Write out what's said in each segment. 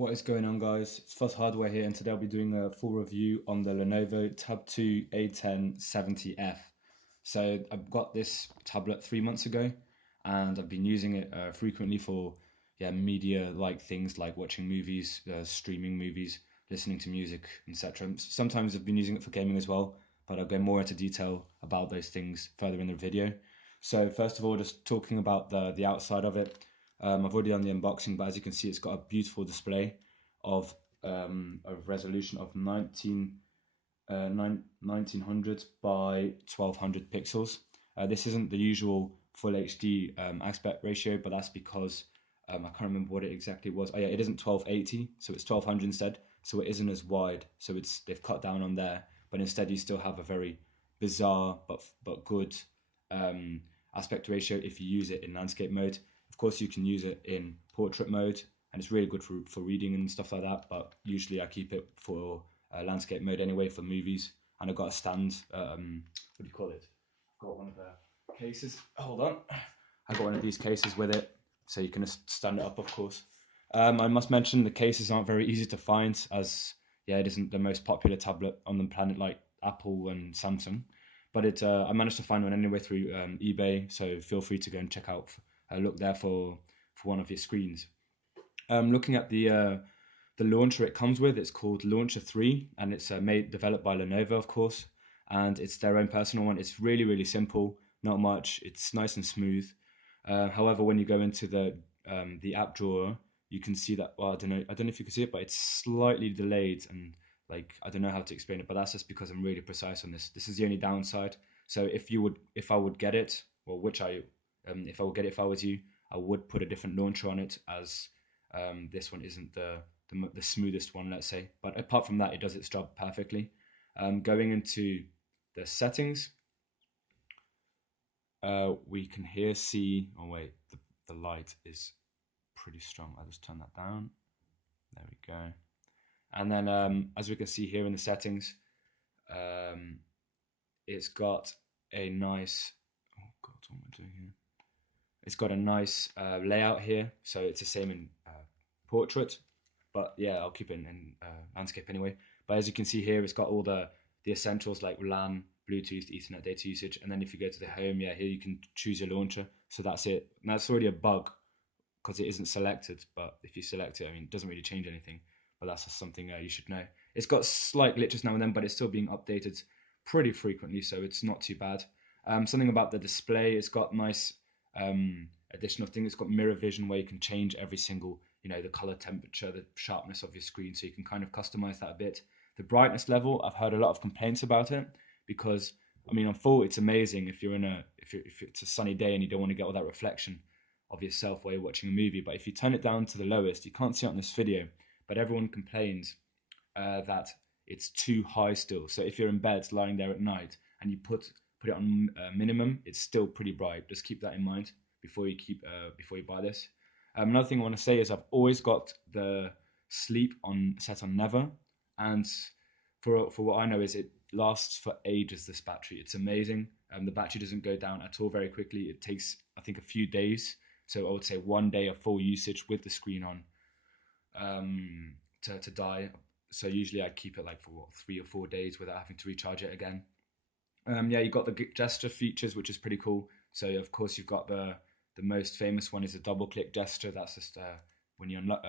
What is going on, guys? It's Fuzz Hardware here, and today I'll be doing a full review on the Lenovo Tab 2 A10-70F. So I got this tablet 3 months ago, and I've been using it frequently for media like things like watching movies, streaming movies, listening to music, etc. Sometimes I've been using it for gaming as well, but I'll go more into detail about those things further in the video. So first of all, just talking about the outside of it. I've already done the unboxing, but as you can see, it's got a beautiful display of a resolution of 1900 by 1200 pixels. This isn't the usual full HD aspect ratio, but that's because I can't remember what it exactly was. Oh yeah, it isn't 1280, so it's 1200 instead. So it isn't as wide. So they've cut down on there, but instead you still have a very bizarre but good aspect ratio if you use it in landscape mode. Of course, you can use it in portrait mode, and it's really good for reading and stuff like that. But usually, I keep it for landscape mode anyway for movies. And I've got a stand. What do you call it? I've got one of the cases. Hold on, I got one of these cases with it, so you can just stand it up. Of course, I must mention the cases aren't very easy to find, as it isn't the most popular tablet on the planet like Apple and Samsung. But I managed to find one anyway through eBay, so feel free to go and check out. Look there for one of your screens. Looking at the launcher it comes with, it's called Launcher 3, and it's developed by Lenovo, of course, and it's their own personal one. It's really simple, not much. It's nice and smooth. However, when you go into the app drawer, you can see that. Well, I don't know if you can see it, but it's slightly delayed, and like I don't know how to explain it, but that's just because I'm really precise on this. This is the only downside. So if I would get it, well, if I would get it if I was you, I would put a different launcher on it, as this one isn't the smoothest one, let's say. But apart from that, it does its job perfectly. Going into the settings, we can here see. Oh wait, the light is pretty strong. I'll just turn that down. There we go. And then as we can see here in the settings, um, it's got a nice. Oh God, what am I doing here? It's got a nice layout here, so it's the same in portrait, but yeah, I'll keep it in landscape anyway. But as you can see here, it's got all the essentials like LAN, Bluetooth, Ethernet data usage, and then if you go to the home, here you can choose your launcher. So that's it. And that's already a bug because it isn't selected. But if you select it, I mean, it doesn't really change anything. But that's just something you should know. It's got slight glitches now and then, but it's still being updated pretty frequently, so it's not too bad. Something about the display, it's got nice additional thing. It's got mirror vision where you can change every single, the color, temperature, the sharpness of your screen, so you can kind of customize that a bit. The brightness level, I've heard a lot of complaints about it because I mean, on full, it's amazing if you're if it's a sunny day and you don't want to get all that reflection of yourself while you're watching a movie. But if you turn it down to the lowest, you can't see it on this video, but everyone complains that it's too high still. So if you're in bed lying there at night and you put it on minimum, it's still pretty bright. Just keep that in mind before you buy this. Another thing I want to say is I've always got the sleep on set on never, and for what I know is it lasts for ages. This battery, it's amazing. The battery doesn't go down at all very quickly. It takes, I think, a few days. So I would say one day of full usage with the screen on to die. So usually I keep it like for 3 or 4 days without having to recharge it again. You've got the gesture features, which is pretty cool. So of course you've got the most famous one is a double click gesture. That's just when you lock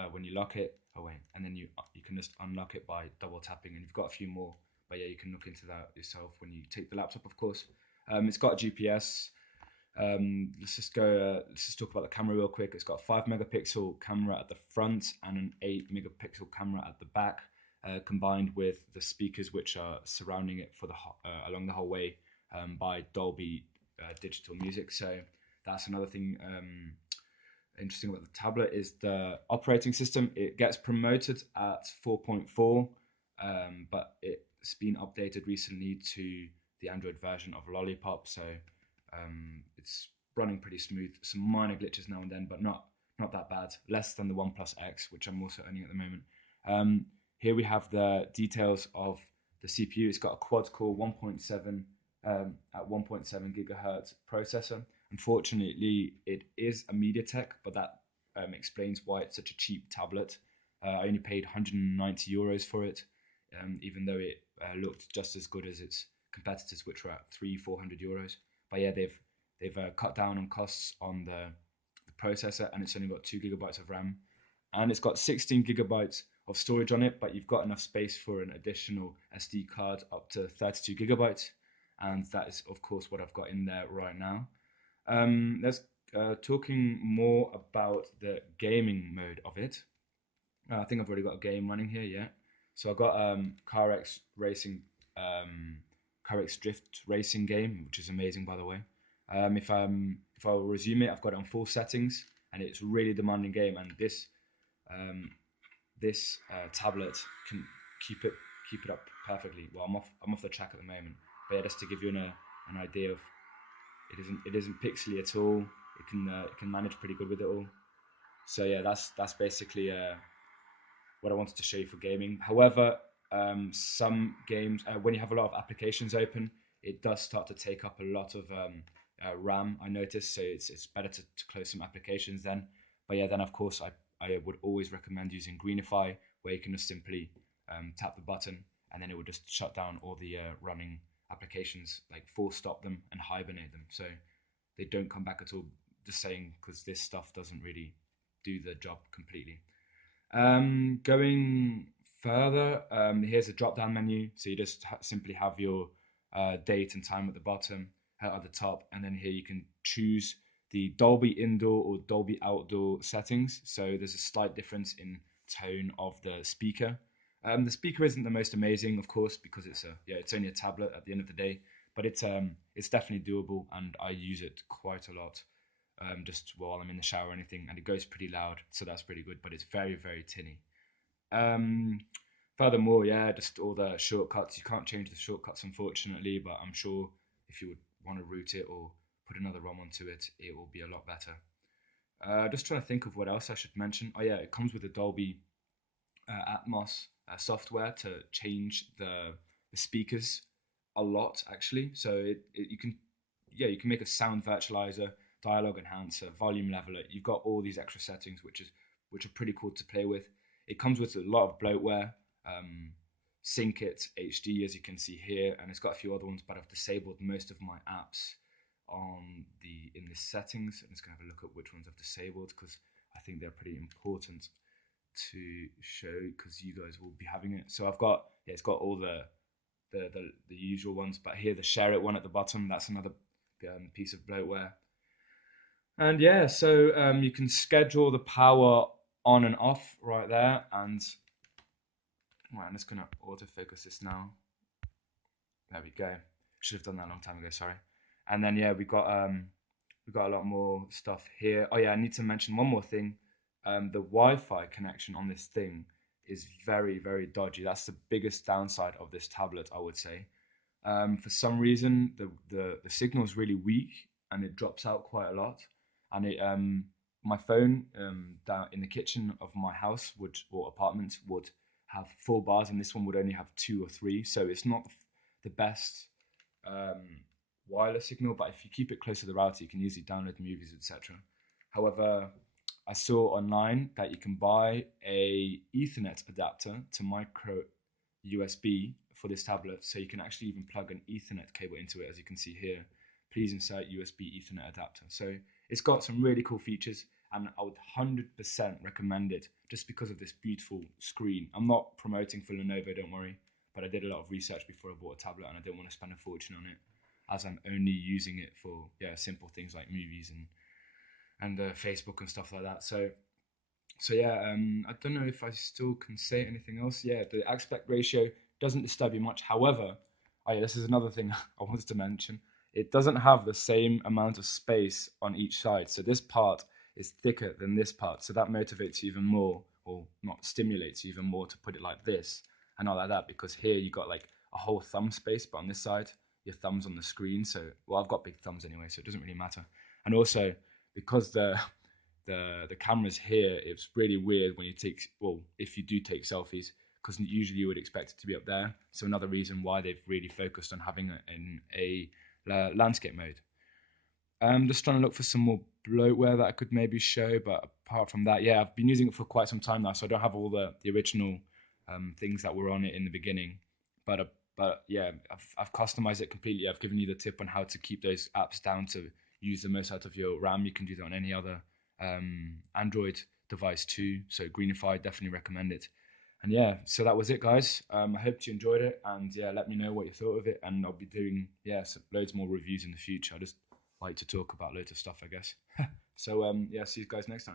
it. Oh wait, and then you can just unlock it by double tapping, and you've got a few more. But yeah, you can look into that yourself when you take the laptop, of course. It's got GPS. Let's just talk about the camera real quick. It's got a 5 megapixel camera at the front and an 8 megapixel camera at the back, combined with the speakers which are surrounding it for along the whole way by Dolby digital music. So that's another thing interesting about the tablet is the operating system. It gets promoted at 4.4, but it's been updated recently to the Android version of Lollipop. So it's running pretty smooth. Some minor glitches now and then, but not that bad. Less than the OnePlus X, which I'm also owning at the moment. Here we have the details of the CPU. It's got a quad-core 1.7 at 1.7 gigahertz processor. Unfortunately, it is a MediaTek, but that explains why it's such a cheap tablet. I only paid €190 for it, even though it looked just as good as its competitors, which were at €300-400. But yeah, they've cut down on costs on the processor, and it's only got 2 gigabytes of RAM, and it's got 16 gigabytes of storage on it. But you've got enough space for an additional SD card up to 32 gigabytes, and that is of course what I've got in there right now. Let's talking more about the gaming mode of it. I think I've already got a game running here, yeah. So I've got CarX Racing, CarX Drift Racing game, which is amazing, by the way. If I resume it, I've got it on full settings, and it's a really demanding game. And this tablet can keep it keep it up perfectly. Well, I'm off the track at the moment, but yeah, just to give you an idea of it isn't pixely at all. It can manage pretty good with it all. So yeah, that's basically what I wanted to show you for gaming. However, some games, when you have a lot of applications open, it does start to take up a lot of RAM, I noticed. So it's better to close some applications then. But yeah, then of course I would always recommend using Greenify, where you can just simply tap the button, and then it will just shut down all the running applications, like full stop them and hibernate them. So they don't come back at all, just saying, because this stuff doesn't really do the job completely. Going further, here's a drop down menu. So you just simply have your date and time at the bottom, at the top, and then here you can choose the Dolby indoor or Dolby outdoor settings. So there's a slight difference in tone of the speaker. The speaker isn't the most amazing, of course, because it's only a tablet at the end of the day, but it's definitely doable, and I use it quite a lot, just while I'm in the shower or anything, and it goes pretty loud, so that's pretty good. But it's very, very tinny. Um, Furthermore, yeah, just all the shortcuts. You can't change the shortcuts, unfortunately, but I'm sure if you would want to root it or put another ROM onto it, it will be a lot better. Just trying to think of what else I should mention. Oh yeah, it comes with a Dolby Atmos software to change the speakers a lot, actually. So you can, yeah, you can make a sound virtualizer, dialogue enhancer, volume leveler. You've got all these extra settings, which are pretty cool to play with. It comes with a lot of bloatware, Sync It HD, as you can see here, and it's got a few other ones, but I've disabled most of my apps in the settings. I'm just gonna have a look at which ones I've disabled, because I think they're pretty important to show, because you guys will be having it. So I've got, yeah, it's got all the usual ones, but here the share it one at the bottom, that's another piece of bloatware. And yeah, so you can schedule the power on and off right there. And right, I'm just gonna autofocus this now. There we go. Should have done that a long time ago, sorry. And then yeah, we've got a lot more stuff here. Oh yeah, I need to mention one more thing. The Wi-Fi connection on this thing is very, very dodgy. That's the biggest downside of this tablet, I would say. For some reason, the signal is really weak, and it drops out quite a lot. And my phone down in the kitchen of my house or apartment would have 4 bars, and this one would only have 2 or 3. So it's not the best um, wireless signal, but if you keep it close to the router, you can easily download movies, etc. However, I saw online that you can buy a Ethernet adapter to micro USB for this tablet, so you can actually even plug an Ethernet cable into it, as you can see here. Please insert USB Ethernet adapter. So it's got some really cool features, and I would 100% recommend it just because of this beautiful screen. I'm not promoting for Lenovo, don't worry, but I did a lot of research before I bought a tablet, and I didn't want to spend a fortune on it, as I'm only using it for simple things like movies and Facebook and stuff like that. So yeah, I don't know if I still can say anything else. Yeah, the aspect ratio doesn't disturb you much. However, oh yeah, this is another thing I wanted to mention. It doesn't have the same amount of space on each side. So this part is thicker than this part. So that motivates you even more, or not stimulates you even more, to put it like this and not like that. Because here you got like a whole thumb space, but on this side, your thumb's on the screen. So, well, I've got big thumbs anyway, so it doesn't really matter. And also, because the cameras here, it's really weird when you take, well, if you do take selfies, because usually you would expect it to be up there. So another reason why they've really focused on having it in a landscape mode. Just trying to look for some more bloatware that I could maybe show, but apart from that, yeah, I've been using it for quite some time now, so I don't have all the original things that were on it in the beginning. But yeah, I've customized it completely. I've given you the tip on how to keep those apps down to use the most out of your RAM. You can do that on any other Android device too. So Greenify, definitely recommend it. And yeah, so that was it, guys. I hope you enjoyed it, and yeah, let me know what you thought of it. And I'll be doing loads more reviews in the future. I just like to talk about loads of stuff, I guess. So yeah, see you guys next time.